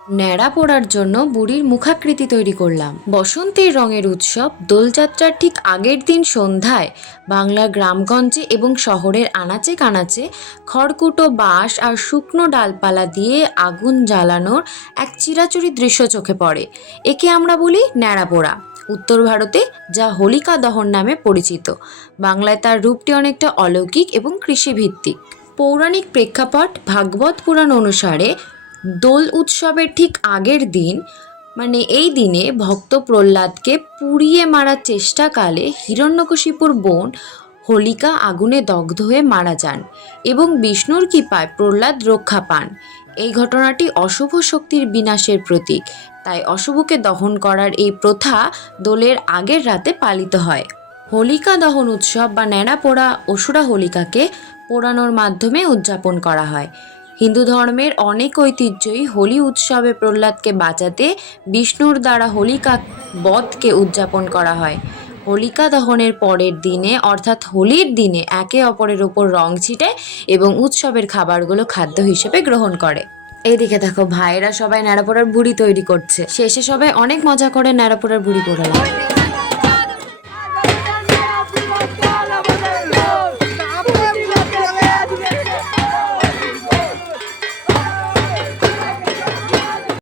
ন্যাড়া পোড়ার জন্য বুড়ির মুখাকৃতি তৈরি করলাম। বসন্তের রঙের উৎসব দোলযাত্রার ঠিক আগের দিন সন্ধ্যায় বাংলার গ্রামগঞ্জে এবং শহরের আনাচে কানাচে খড়কুটো বাঁশ আর শুকনো ডালপালা দিয়ে আগুন জ্বালানোর এক চিরাচরিত দৃশ্য চোখে পড়ে। একে আমরা বলি ন্যাড়া পোড়া। উত্তর ভারতে যা হোলিকা দহন নামে পরিচিত, বাংলায় তার রূপটি অনেকটা অলৌকিক এবং কৃষিভিত্তিক। পৌরাণিক প্রেক্ষাপট ভাগবত পুরাণ অনুসারে দোল উৎসবের ঠিক আগের দিন, মানে এই দিনে ভক্ত প্রহ্লাদকে পুড়িয়ে মারার চেষ্টাকালে হিরণ্যকশিপুর বোন হোলিকা আগুনে দগ্ধ হয়ে মারা যান এবং বিষ্ণুর কৃপায় প্রহ্লাদ রক্ষা পান। এই ঘটনাটি অশুভ শক্তির বিনাশের প্রতীক, তাই অশুভকে দহন করার এই প্রথা দোলের আগের রাতে পালিত হয়। হোলিকা দহন উৎসব বা ন্যাড়া পোড়া অসুরা হোলিকাকে পোড়ানোর মাধ্যমে উদযাপন করা হয়। হিন্দু ধর্মের অনেক ঐতিহ্যই হোলি উৎসবে প্রহ্লাদকে বাঁচাতে বিষ্ণুর দ্বারা হোলিকা বধকে উদযাপন করা হয়। হোলিকা দহনের পরের দিনে অর্থাৎ হোলির দিনে একে অপরের ওপর রং ছিটায় এবং উৎসবের খাবারগুলো খাদ্য হিসেবে গ্রহণ করে। এইদিকে দেখো ভাইয়েরা সবাই ন্যাড়া পোড়ার বুড়ি তৈরি করছে। শেষে সবাই অনেক মজা করে ন্যাড়া পোড়ার বুড়ি পোড়ালাম।